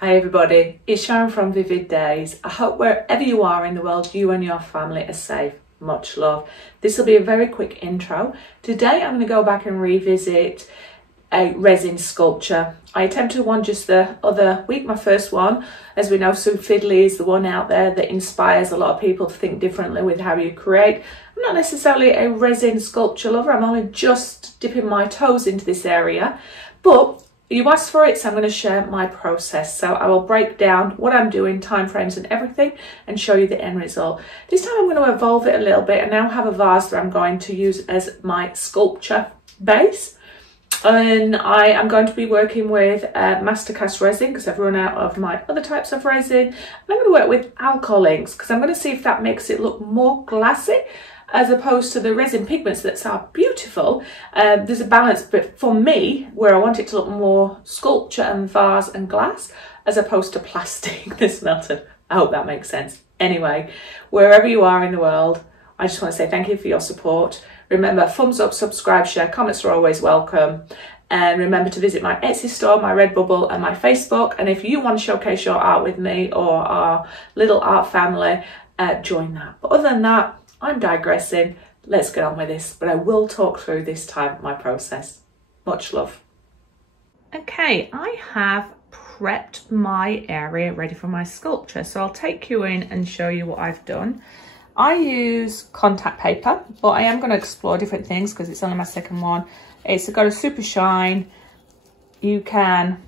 Hi everybody, it's Sharon from Vivid Days. I hope wherever you are in the world, you and your family are safe. Much love. This will be a very quick intro. Today I'm going to go back and revisit a resin sculpture. I attempted one just the other week, my first one. As we know, Sue Fiddley is the one out there that inspires a lot of people to think differently with how you create. I'm not necessarily a resin sculpture lover, I'm only just dipping my toes into this area, but you asked for it, so I'm going to share my process. So I will break down what I'm doing, timeframes and everything, and show you the end result. This time I'm going to evolve it a little bit. I now have a vase that I'm going to use as my sculpture base. And I am going to be working with mastercast resin because I've run out of my other types of resin. And I'm going to work with alcohol inks because I'm going to see if that makes it look more glassy as opposed to the resin pigments that are beautiful. There's a balance, but for me, where I want it to look more sculpture and vase and glass as opposed to plastic that's melted. I hope that makes sense. Anyway, wherever you are in the world, I just want to say thank you for your support. Remember, thumbs up, subscribe, share, comments are always welcome. And remember to visit my Etsy store, my Redbubble and my Facebook. And if you want to showcase your art with me or our little art family, join that. But other than that, I'm digressing. Let's get on with this. But I will talk through this time my process. Much love. Okay, I have prepped my area ready for my sculpture. So I'll take you in and show you what I've done. I use contact paper, but I am going to explore different things because it's only my second one. It's got a super shine. You can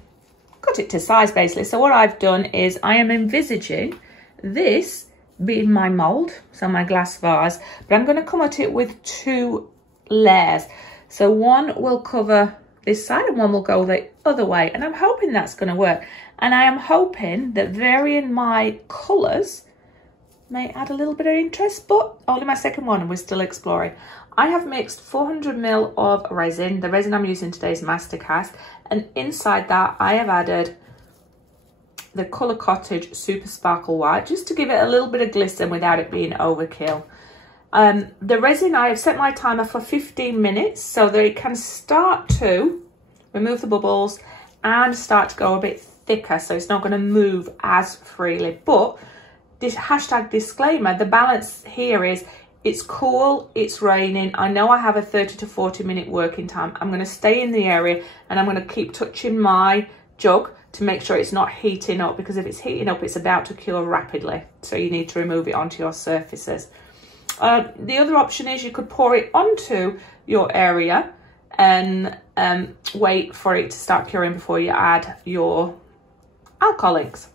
cut it to size basically. So what I've done is I am envisaging this being my mold, so my glass vase, but I'm going to come at it with two layers. So one will cover this side and one will go the other way, and I'm hoping that's going to work. And I am hoping that varying my colours may add a little bit of interest, but only my second one and we're still exploring. I have mixed 400 ml of resin. The resin I'm using today is Mastercast, and inside that I have added the Colour Cottage Super Sparkle White, just to give it a little bit of glisten without it being overkill. The resin, I have set my timer for 15 minutes so that it can start to remove the bubbles and start to go a bit thicker, so it's not going to move as freely. But this hashtag disclaimer, the balance here is it's cool, it's raining. I know I have a 30 to 40 minute working time. I'm going to stay in the area and I'm going to keep touching my jug to make sure it's not heating up, because if it's heating up, it's about to cure rapidly. So you need to remove it onto your surfaces. The other option is you could pour it onto your area and wait for it to start curing before you add your alcohol inks.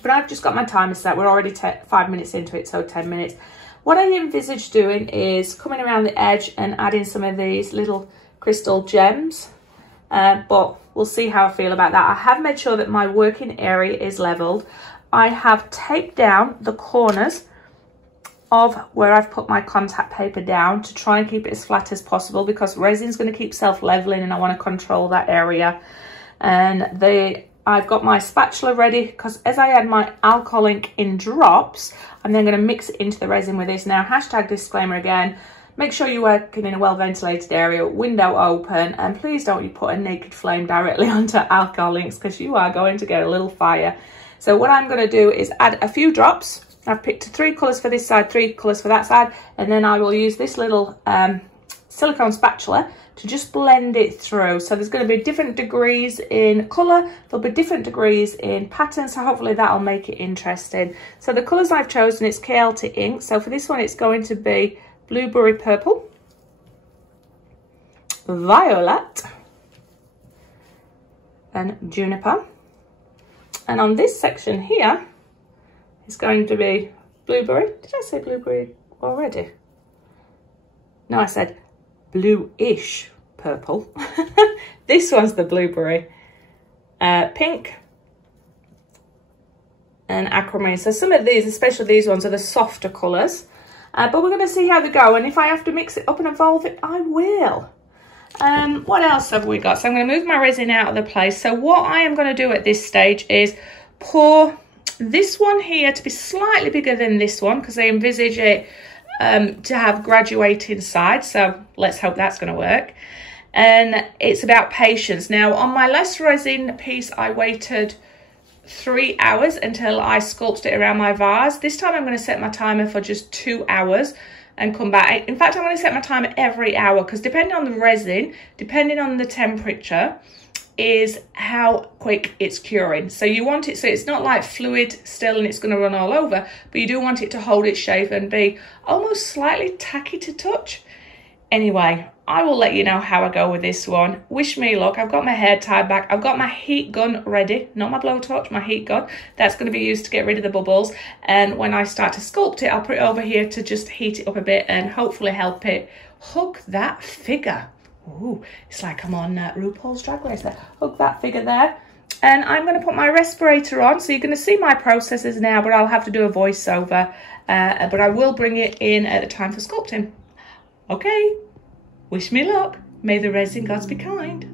But I've just got my timer set. We're already 5 minutes into it, so 10 minutes. What I envisage doing is coming around the edge and adding some of these little crystal gems. But we'll see how I feel about that. I have made sure that my working area is leveled. I have taped down the corners of where I've put my contact paper down to try and keep it as flat as possible, because resin's going to keep self-leveling and I want to control that area. And I've got my spatula ready, because as I add my alcohol ink in drops, I'm then going to mix it into the resin with this. Now, hashtag disclaimer again, make sure you're working in a well-ventilated area, window open, and please don't you put a naked flame directly onto alcohol inks, because you are going to get a little fire. So what I'm going to do is add a few drops. I've picked 3 colours for this side, 3 colours for that side, and then I will use this little silicone spatula to just blend it through. So there's going to be different degrees in colour, there'll be different degrees in pattern, so hopefully that'll make it interesting. So the colours I've chosen is KLT ink. So for this one it's going to be blueberry purple, violet and juniper. And on this section here it's going to be blueberry. Did I say blueberry already? No, I said bluish purple. This one's the blueberry, pink and aquamarine. So some of these, especially these ones, are the softer colours. But we're going to see how they go, and if I have to mix it up and evolve it, I will. What else have we got? So I'm going to move my resin out of the place. So what I am going to do at this stage is pour this one here to be slightly bigger than this one, because I envisage it to have graduating sides. So let's hope that's going to work. And it's about patience. Now, on my less resin piece, I waited 3 hours until I sculpt it around my vase. This time I'm going to set my timer for just 2 hours and come back. In fact, I'm going to set my timer every hour, because depending on the resin, depending on the temperature, is how quick it's curing. So you want it so it's not like fluid still and it's going to run all over, but you do want it to hold its shape and be almost slightly tacky to touch. Anyway, I will let you know how I go with this one. Wish me luck. I've got my hair tied back. I've got my heat gun ready, not my blowtorch, my heat gun. That's going to be used to get rid of the bubbles. And when I start to sculpt it, I'll put it over here to just heat it up a bit and hopefully help it hook that figure. Ooh, it's like I'm on RuPaul's Drag Race there. Hook that figure there. And I'm going to put my respirator on. So you're going to see my processes now, but I'll have to do a voiceover. But I will bring it in at the time for sculpting. Okay, wish me luck. May the resin gods be kind.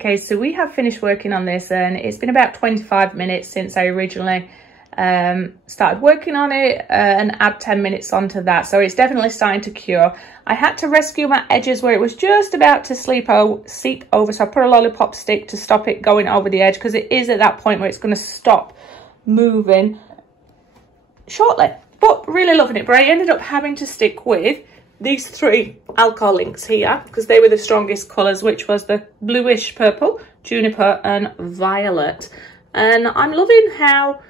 Okay, so we have finished working on this, and it's been about 25 minutes since I originally started working on it, and add 10 minutes onto that, so it's definitely starting to cure. I had to rescue my edges where it was just about to seep over, so I put a lollipop stick to stop it going over the edge, because it is at that point where it's going to stop moving shortly. But really loving it. But I ended up having to stick with these 3 alcohol inks here, because they were the strongest colours, which was the bluish purple, juniper and violet. And I'm loving how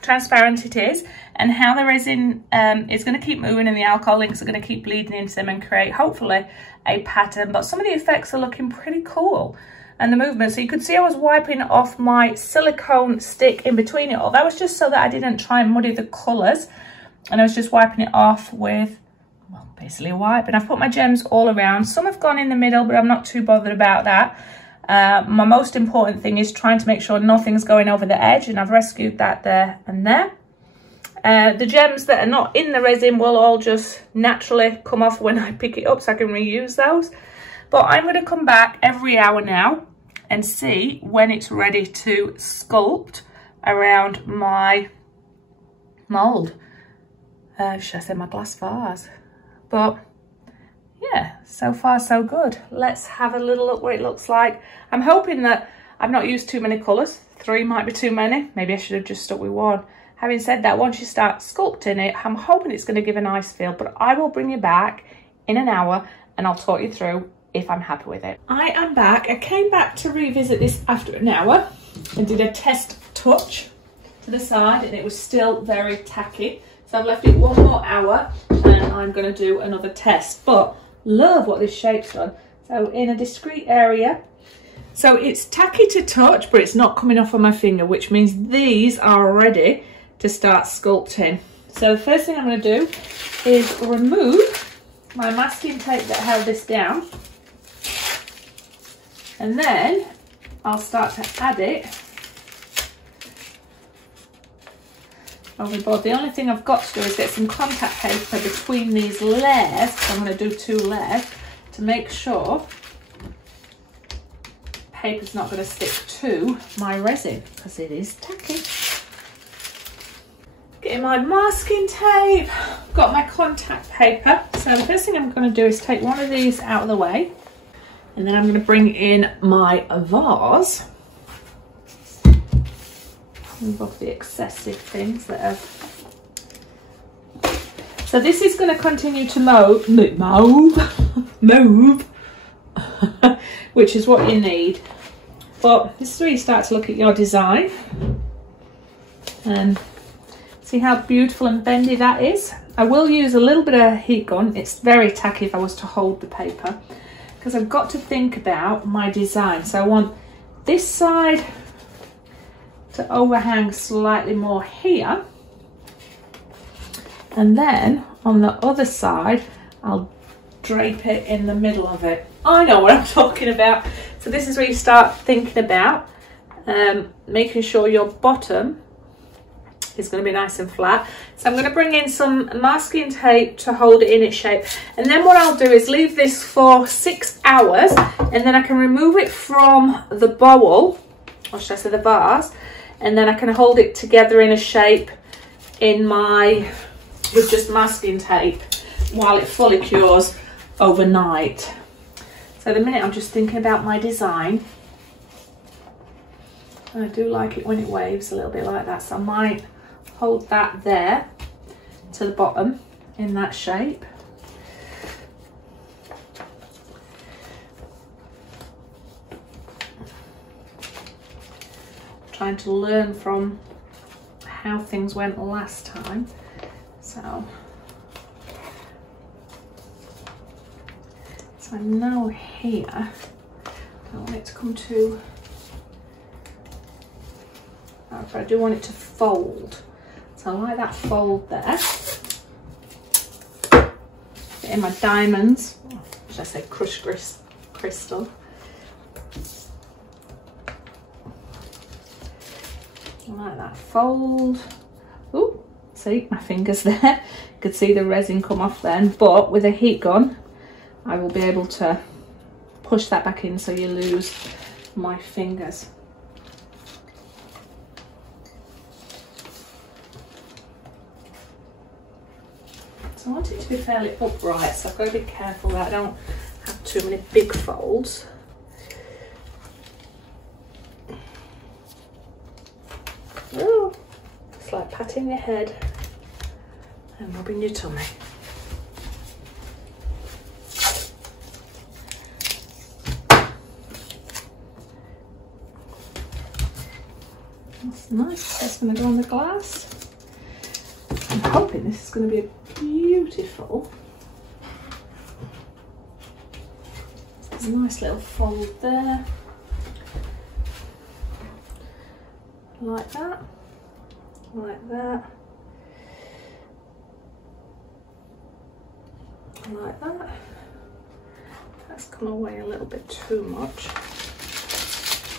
transparent it is, and how the resin is going to keep moving, and the alcohol inks are going to keep bleeding into them and create hopefully a pattern. But some of the effects are looking pretty cool, and the movement, so you could see I was wiping off my silicone stick in between it all. That was just so that I didn't try and muddy the colours, and I was just wiping it off with, well, basically a wipe. And I've put my gems all around. Some have gone in the middle, but I'm not too bothered about that. My most important thing is trying to make sure nothing's going over the edge, and I've rescued that there and there. The gems that are not in the resin will all just naturally come off when I pick it up, so I can reuse those. But I'm going to come back every hour now and see when it's ready to sculpt around my mould. Should I say my glass vase? But yeah, so far so good. Let's have a little look what it looks like. I'm hoping that I've not used too many colours. 3 might be too many. Maybe I should have just stuck with 1. Having said that, once you start sculpting it, I'm hoping it's going to give a nice feel. But I will bring you back in an hour and I'll talk you through if I'm happy with it. I am back. I came back to revisit this after an hour and did a test touch to the side, and it was still very tacky. So I've left it 1 more hour and I'm going to do another test. But love what this shape's done. So in a discreet area. So it's tacky to touch, but it's not coming off on my finger, which means these are ready to start sculpting. So the first thing I'm going to do is remove my masking tape that held this down. And then I'll start to add it overboard. The only thing I've got to do is get some contact paper between these layers, so I'm going to do 2 layers to make sure paper's not going to stick to my resin, because it is tacky. Getting my masking tape, got my contact paper. So the first thing I'm going to do is take one of these out of the way, and then I'm going to bring in my vase. Move off the excessive things that have... So this is going to continue to move, which is what you need. But this is where you start to look at your design and see how beautiful and bendy that is. I will use a little bit of heat gun. It's very tacky if I was to hold the paper, because I've got to think about my design. So I want this side to overhang slightly more here, and then on the other side I'll drape it in the middle of it. I know what I'm talking about. So this is where you start thinking about making sure your bottom is going to be nice and flat. So I'm going to bring in some masking tape to hold it in its shape, and then what I'll do is leave this for 6 hours, and then I can remove it from the bowl, or should I say the vase, and then I can hold it together in a shape with just masking tape while it fully cures overnight. So at the minute I'm just thinking about my design, and I do like it when it waves a little bit like that, so I might hold that there to the bottom in that shape. Trying to learn from how things went last time. So I know here, I don't want it to come too, but I do want it to fold. So I like that fold there. Getting my diamonds, should I say crushed crystal. I like that fold. Ooh, see my fingers there. You could see the resin come off then, but with a heat gun I will be able to push that back in so you lose my fingers. So I want it to be fairly upright, so I've got to be careful that I don't have too many big folds. Oh, it's like patting your head and rubbing your tummy. That's nice. That's going to go on the glass. I'm hoping this is going to be a beautiful. There's a nice little fold there. Like that. Like that. Like that. That's gone away a little bit too much.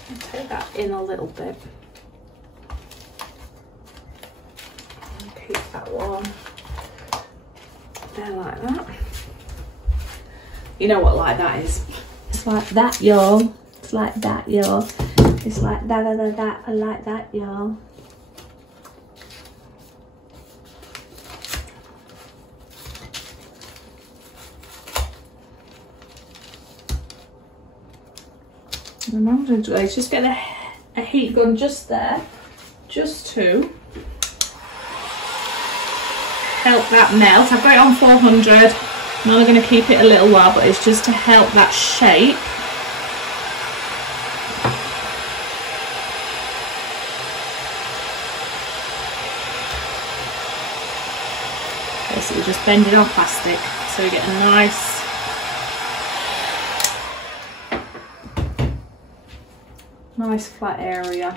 I'll take that in a little bit. And keep that one there like that. You know what like that is? It's like that, y'all. It's like that, y'all. It's like that. I like that, y'all. And I'm going to just get a heat gun just there, just to help that melt. I've got it on 400. I'm only going to keep it a little while, but it's just to help that shape. Basically just bend it on plastic so you get a nice flat area.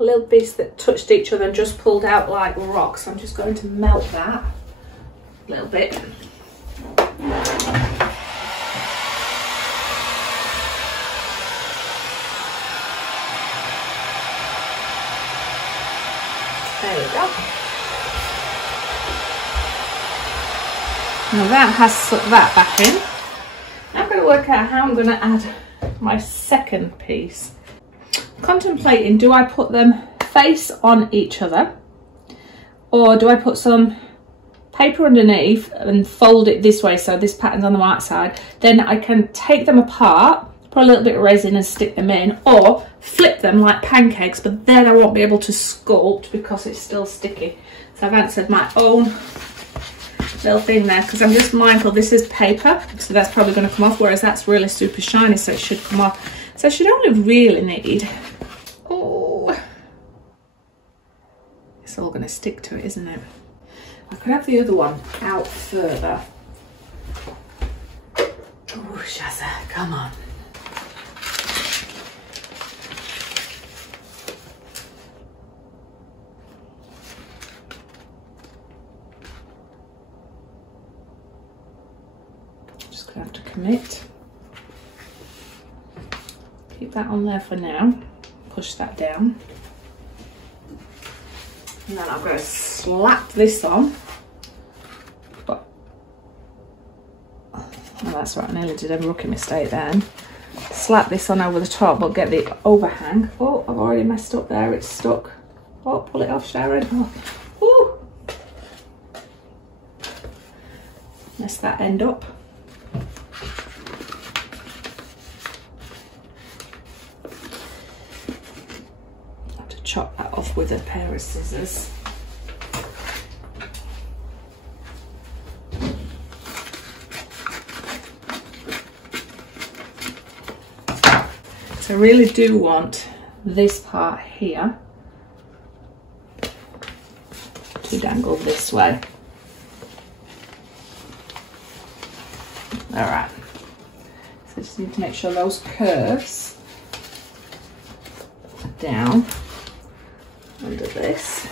A little bits that touched each other and just pulled out like rocks. So I'm just going to melt that a little bit. There you go. Now that has stuck that back in. Now I'm going to work out how I'm going to add my second piece. Contemplating, do I put them face on each other, or do I put some paper underneath and fold it this way so this pattern's on the right side? Then I can take them apart, put a little bit of resin and stick them in, or flip them like pancakes, but then I won't be able to sculpt because it's still sticky. So I've answered my own little thing there, because I'm just mindful this is paper, so that's probably going to come off, whereas that's really super shiny, so it should come off. So I should only really need, oh, it's all going to stick to it, isn't it? I could have the other one out further. Oh, Shazza, come on. Just going to have to commit. Keep that on there for now, push that down, and then I'm going to slap this on. But, oh, that's right, I nearly did a rookie mistake then. Slap this on over the top, but get the overhang. Oh, I've already messed up there, it's stuck. Oh, pull it off, Sharon. Oh. Ooh. Mess that end up. Chop that off with a pair of scissors. So I really do want this part here to dangle this way. All right. So I just need to make sure those curves are down under this.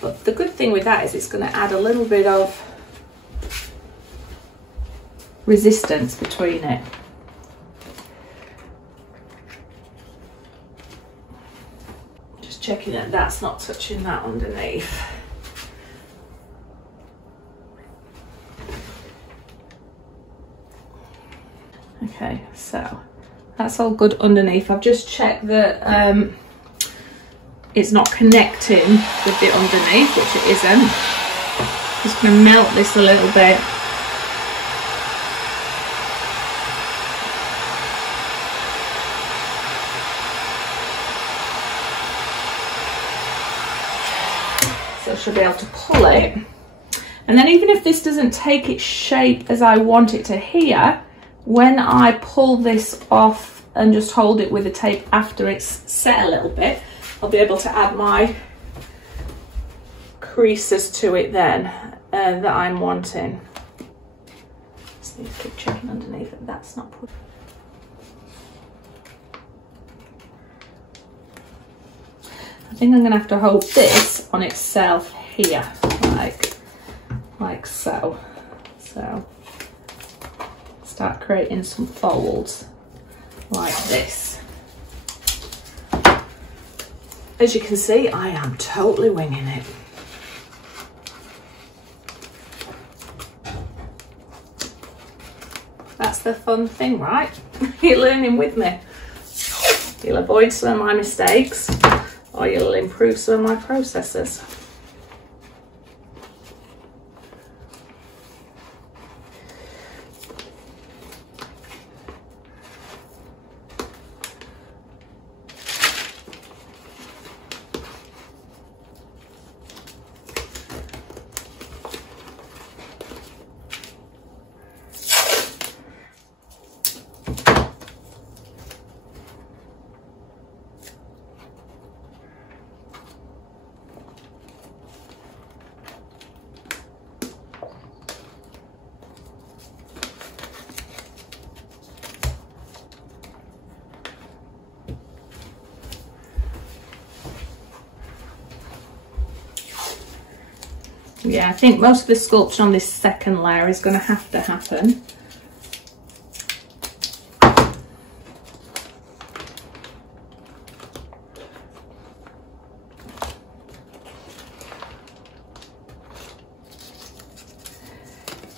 But the good thing with that is it's going to add a little bit of resistance between it. Just checking that that's not touching that underneath. Okay, so that's all good underneath. I've just checked that it's not connecting with the underneath, which it isn't. Just going to melt this a little bit. So I should be able to pull it. And then even if this doesn't take its shape as I want it to here, when I pull this off and just hold it with the tape after it's set a little bit, I'll be able to add my creases to it then that I'm wanting. Just need to keep checking underneath that that's not put. I think I'm going to have to hold this on itself here, like so. So start creating some folds like this. As you can see, I am totally winging it. That's the fun thing, right? You're learning with me. You'll avoid some of my mistakes, or you'll improve some of my processes. Yeah, I think most of the sculpture on this second layer is going to have to happen.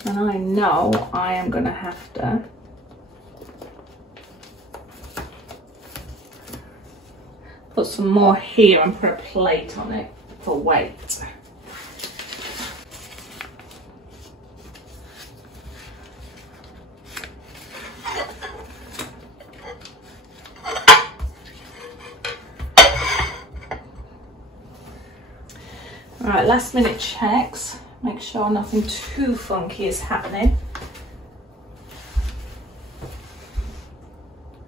And I know I am going to have to put some more here and put a plate on it for weight. Alright, last minute checks. Make sure nothing too funky is happening.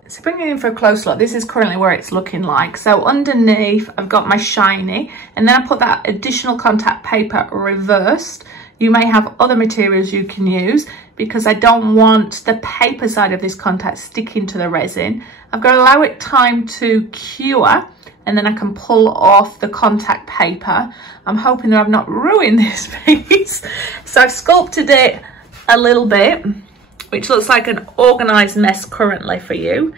So bringing it in for a close look, this is currently where it's looking like. So underneath I've got my shiny, and then I put that additional contact paper reversed. You may have other materials you can use because I don't want the paper side of this contact sticking to the resin. I've got to allow it time to cure, and then I can pull off the contact paper. I'm hoping that I've not ruined this piece. So I've sculpted it a little bit, which looks like an organised mess currently for you.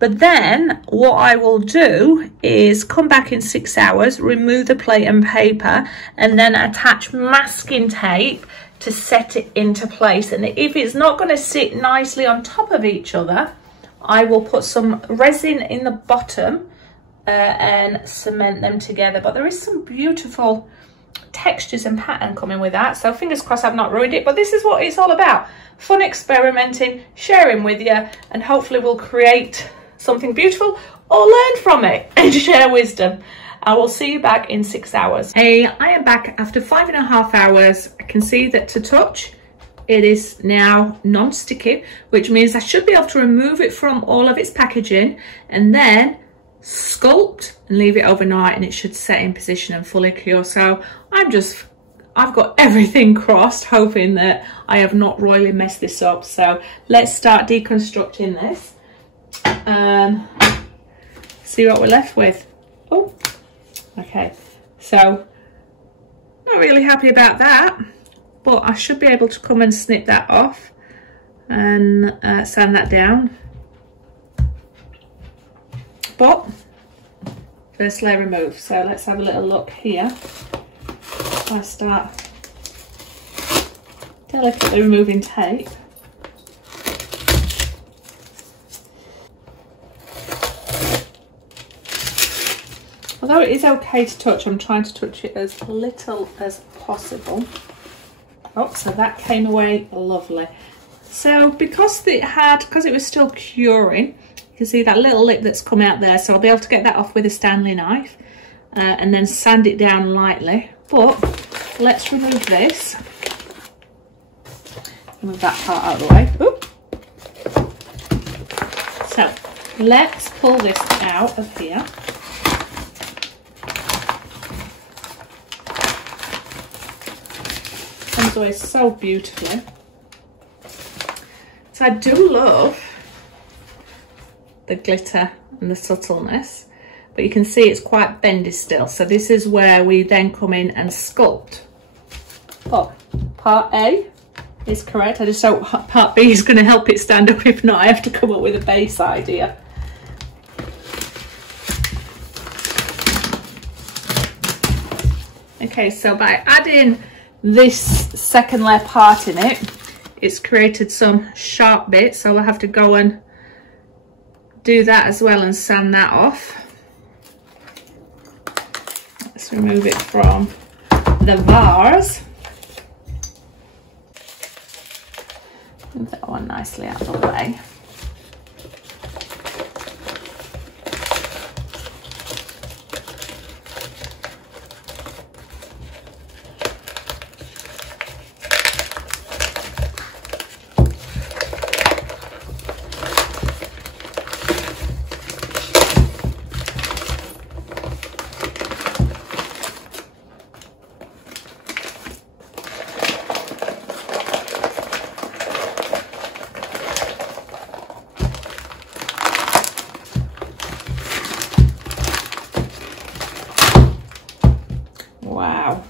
But then what I will do is come back in 6 hours, remove the plate and paper, and then attach masking tape to set it into place. And if it's not going to sit nicely on top of each other, I will put some resin in the bottom and cement them together. But there is some beautiful textures and pattern coming with that, so fingers crossed I've not ruined it. But this is what it's all about: fun experimenting, sharing with you, and hopefully we'll create something beautiful or learn from it and share wisdom. I will see you back in 6 hours. Hey, I am back after 5.5 hours. I can see that to touch it is now non-sticky, which means I should be able to remove it from all of its packaging and then sculpt and leave it overnight, and it should set in position and fully cure. So I've got everything crossed, hoping that I have not royally messed this up. So let's start deconstructing this and see what we're left with. Oh, okay, so not really happy about that, but I should be able to come and snip that off and sand that down. But first layer removed. So let's have a little look here. I start delicately removing tape. Although it is okay to touch, I'm trying to touch it as little as possible. Oh, so that came away lovely. So because it was still curing, you can see that little lip that's come out there. So I'll be able to get that off with a Stanley knife and then sand it down lightly. But let's remove this. Move that part out of the way. Oop. So let's pull this out of here. Comes away so beautifully. So I do love the glitter and the subtleness, but you can see it's quite bendy still. So this is where we then come in and sculpt. But part A is correct. I just hope part B is going to help it stand up. If not, I have to come up with a base idea. Okay, so by adding this second layer part in it, it's created some sharp bits, so I'll have to go and do that as well and sand that off. Let's remove it from the vase. Move that one nicely out of the way. Wow.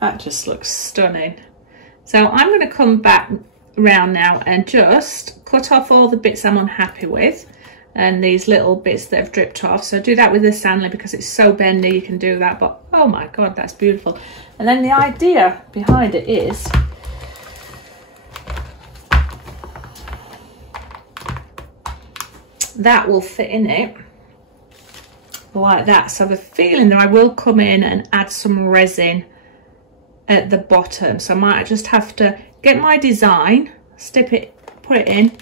That just looks stunning. So I'm going to come back around now and just cut off all the bits I'm unhappy with and these little bits that have dripped off. So do that with the Stanley because it's so bendy, you can do that. But oh my god, that's beautiful. And then the idea behind it is that will fit in it like that. So I have a feeling that I will come in and add some resin at the bottom. So I might just have to get my design, stip it, put it in,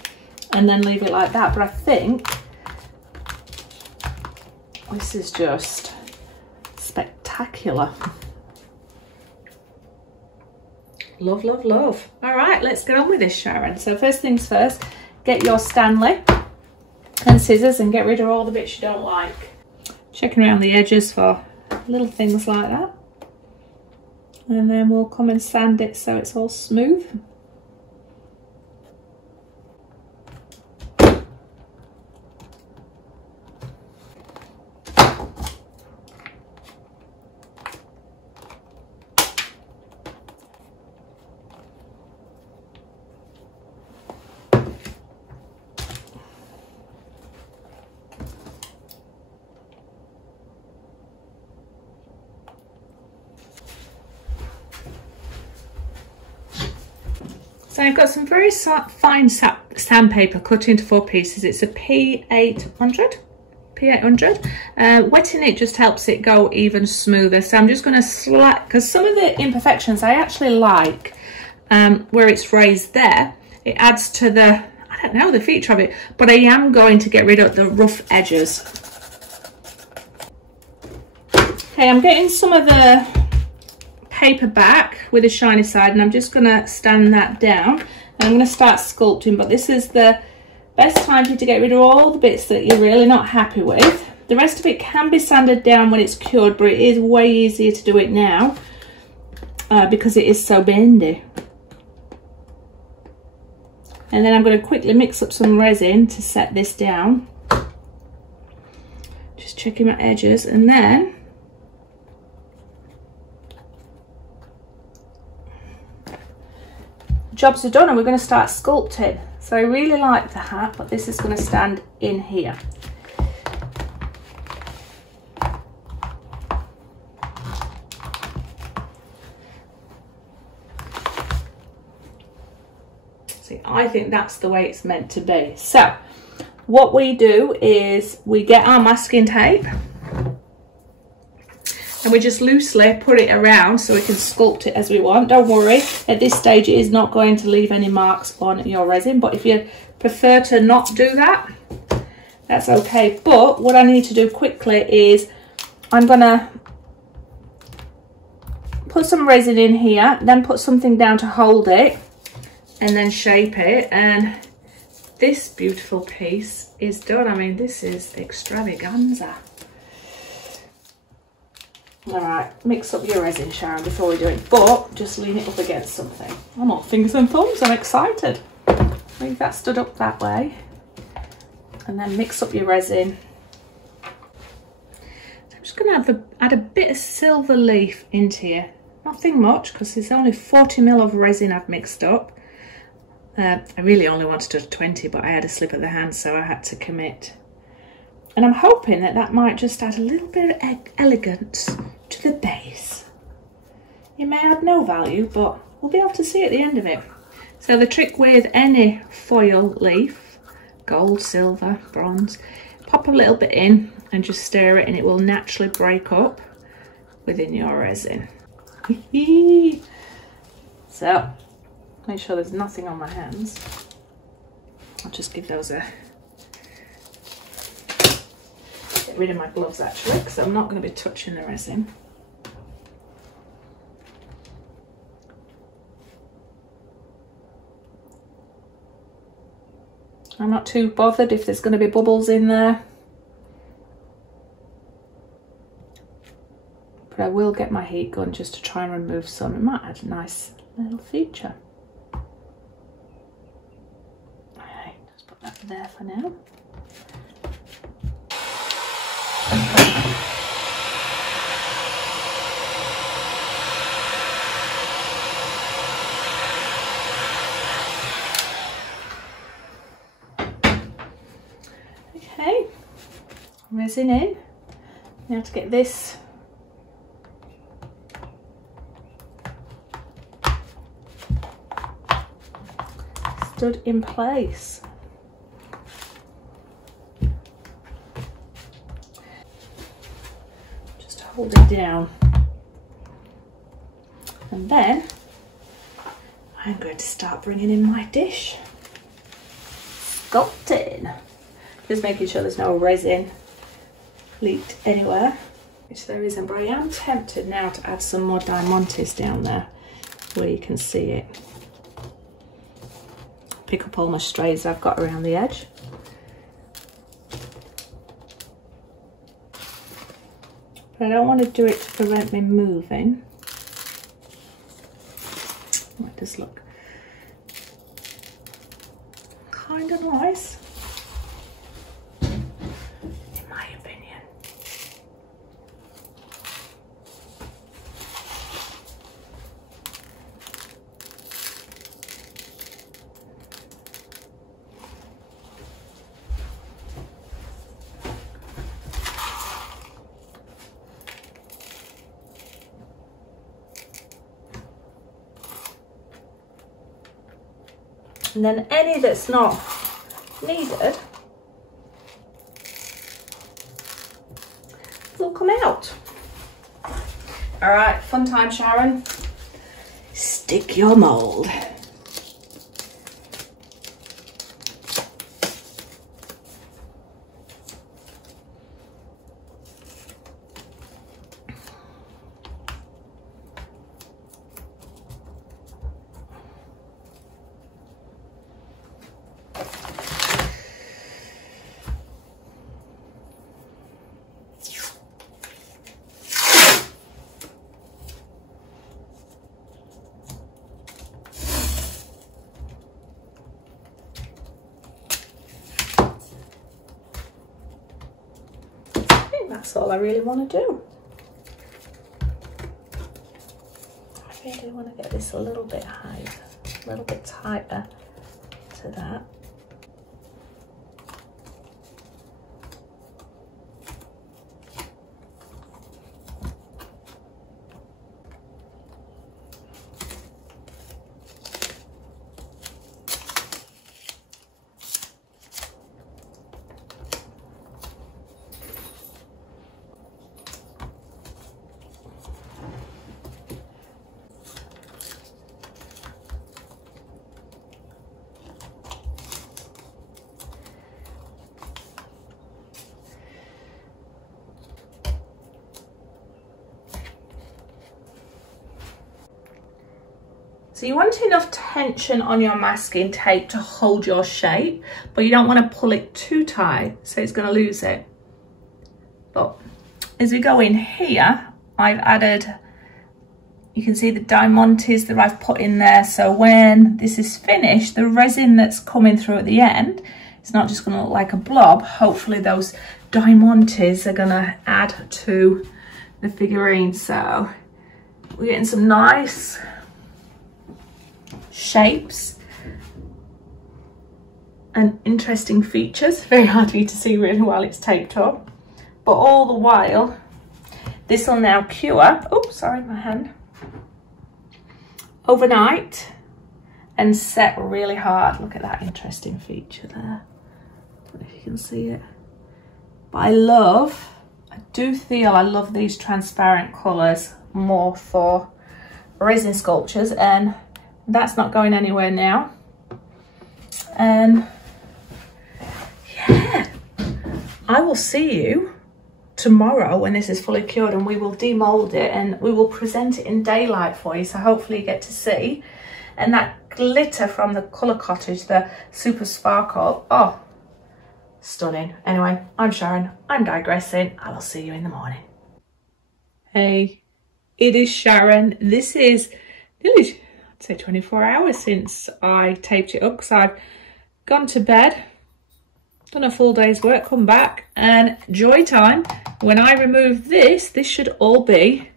and then leave it like that. But I think this is just spectacular. Love, love, love. All right, let's get on with this, Sharon. So first things first, get your Stanley and scissors and get rid of all the bits you don't like. Checking around the edges for little things like that. And then we'll come and sand it so it's all smooth. So I've got some very fine sandpaper cut into 4 pieces. It's a P800. Wetting it just helps it go even smoother. So I'm just going to slap, because some of the imperfections I actually like where it's raised there. It adds to the, I don't know, the feature of it, but I am going to get rid of the rough edges. Okay, I'm getting some of the paper back with the shiny side and I'm just going to stand that down and I'm going to start sculpting. But this is the best time for you to get rid of all the bits that you're really not happy with. The rest of it can be sanded down when it's cured, but it is way easier to do it now because it is so bendy. And then I'm going to quickly mix up some resin to set this down, just checking my edges, and then jobs are done and we're going to start sculpting. So I really like the hat, but this is going to stand in here. I think that's the way it's meant to be. So what we do is we get our masking tape and we just loosely put it around so we can sculpt it as we want. Don't worry, at this stage it is not going to leave any marks on your resin, but if you prefer to not do that, that's okay. But what I need to do quickly is I'm gonna put some resin in here, then put something down to hold it, and then shape it, and this beautiful piece is done. I mean, this is extravaganza. All right, mix up your resin, Sharon, before we do it, but just lean it up against something. I'm all fingers and thumbs, I'm excited. Leave that stood up that way, and then mix up your resin. So I'm just gonna add a bit of silver leaf into here. Nothing much, because there's only 40 ml of resin I've mixed up. I really only wanted to do 20, but I had a slip of the hand, so I had to commit. And I'm hoping that that might just add a little bit of elegance to the base. It may add no value, but we'll be able to see at the end of it. So the trick with any foil leaf, gold, silver, bronze, pop a little bit in and just stir it, and it will naturally break up within your resin. So make sure there's nothing on my hands. I'll just give those a... Get rid of my gloves actually, because I'm not going to be touching the resin. I'm not too bothered if there's going to be bubbles in there, but I will get my heat gun just to try and remove some. It might add a nice little feature. Okay, just put that there for now. Okay, resin in. Now to get this stood in place. Just hold it down, and then I'm going to start bringing in my dish. Sculpting. Just making sure there's no resin leaked anywhere, which there isn't, but I am tempted now to add some more diamantes down there where you can see it. Pick up all my strays I've got around the edge. But I don't want to do it to prevent me moving. That does look kind of nice, in my opinion. And then any that's not needed will come out. All right, fun time, Sharon. Stick your mold. That's all I really want to do. I really want to get this a little bit higher, a little bit tighter to that. So you want enough tension on your masking tape to hold your shape, but you don't want to pull it too tight, so it's going to lose it. But as we go in here, I've added, you can see the diamantes that I've put in there. So when this is finished, the resin that's coming through at the end, it's not just going to look like a blob. Hopefully those diamantes are going to add to the figurine. So we're getting some nice shapes and interesting features. Very hard for you to see really while it's taped up, but all the while this will now cure, oh sorry, my hand, overnight and set really hard. Look at that interesting feature there. I don't know if you can see it, but I love these transparent colours more for resin sculptures, and that's not going anywhere now. And yeah, I will see you tomorrow when this is fully cured, and we will demold it and we will present it in daylight for you, so hopefully you get to see. And that glitter from the Colour Cottage, the super sparkle, oh, stunning. Anyway, I'm Sharon, I'm digressing. I will see you in the morning. Hey, it is Sharon. This is nearly, I'd say 24 hours since I taped it up, because I've gone to bed, done a full day's work, come back, and joy time. When I remove this, this should all be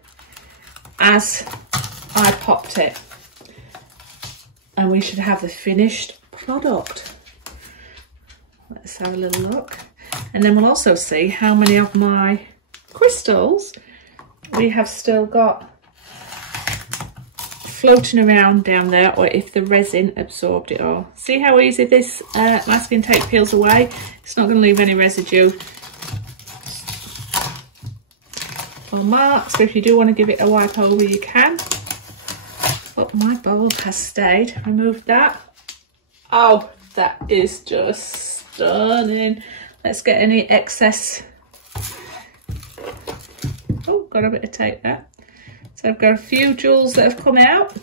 as I popped it, and we should have the finished product. Let's have a little look, and then we'll also see how many of my crystals we have still got floating around down there, or if the resin absorbed it all. See how easy this masking tape peels away? It's not going to leave any residue or marks, but if you do want to give it a wipe over, you can. But my bowl has stayed. Remove that. Oh, that is just stunning. Let's get any excess. Oh, got a bit of tape there. So I've got a few jewels that have come out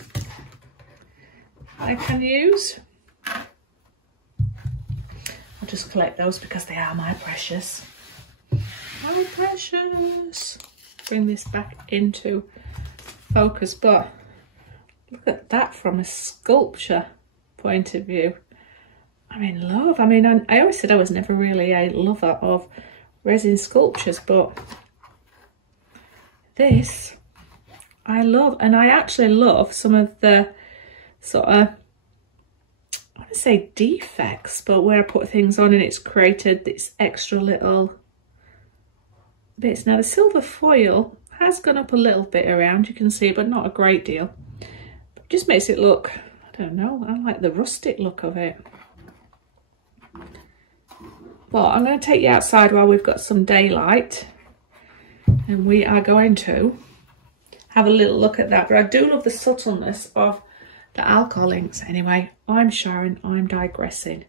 I can use. I'll just collect those because they are my precious. My precious. Bring this back into focus, but look at that from a sculpture point of view. I'm in love. I mean, I always said I was never really a lover of resin sculptures, but this I love. And I actually love some of the sort of, I want to say defects, but where I put things on and it's created this extra little bits. Now the silver foil has gone up a little bit around, you can see, but not a great deal. But it just makes it look, I don't know, I like the rustic look of it. Well, I'm going to take you outside while we've got some daylight, and we are going to have a little look at that. But I do love the subtleness of the alcohol inks. Anyway, I'm Sharon, I'm digressing.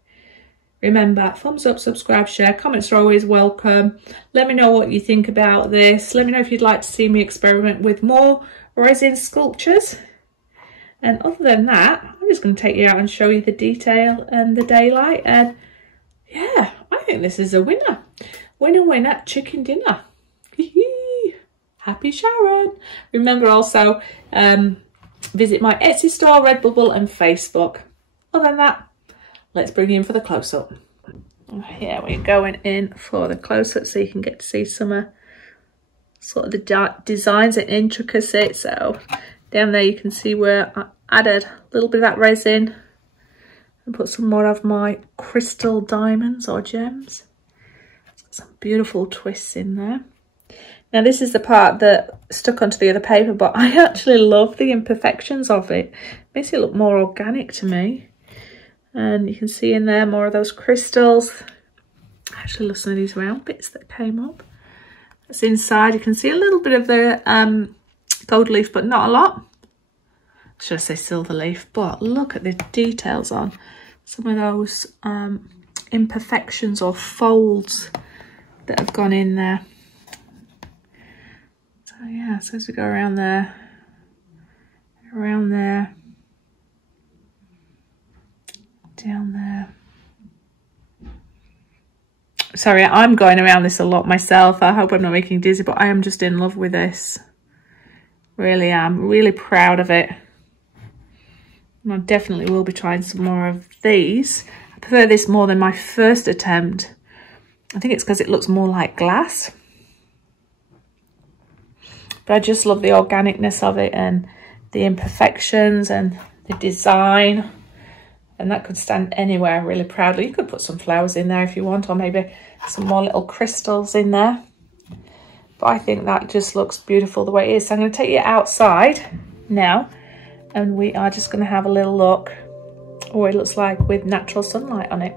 Remember, thumbs up, subscribe, share, comments are always welcome. Let me know what you think about this. Let me know if you'd like to see me experiment with more resin sculptures. And other than that, I'm just going to take you out and show you the detail and the daylight. And yeah, I think this is a winner. Winner, winner, chicken dinner. Happy Sharon. Remember also, visit my Etsy store, Redbubble and Facebook. Other than that, let's bring you in for the close-up. Here we're going in for the close-up so you can get to see some sort of the designs and intricacy. So down there you can see where I added a little bit of that resin and put some more of my crystal diamonds or gems. It's got some beautiful twists in there. Now this is the part that stuck onto the other paper, but I actually love the imperfections of it. Makes it look more organic to me. And you can see in there more of those crystals. I actually love some of these round bits that came up. That's inside. You can see a little bit of the gold leaf, but not a lot. Should I say silver leaf? But look at the details on some of those imperfections or folds that have gone in there. So yeah, so as we go around there, down there. Sorry, I'm going around this a lot myself. I hope I'm not making you dizzy, but I am just in love with this. Really am. Really proud of it. And I definitely will be trying some more of these. I prefer this more than my first attempt. I think it's because it looks more like glass. But I just love the organicness of it and the imperfections and the design. And that could stand anywhere really proudly. You could put some flowers in there if you want, or maybe some more little crystals in there. But I think that just looks beautiful the way it is. So I'm going to take you outside now, and we are just going to have a little look what it looks like with natural sunlight on it.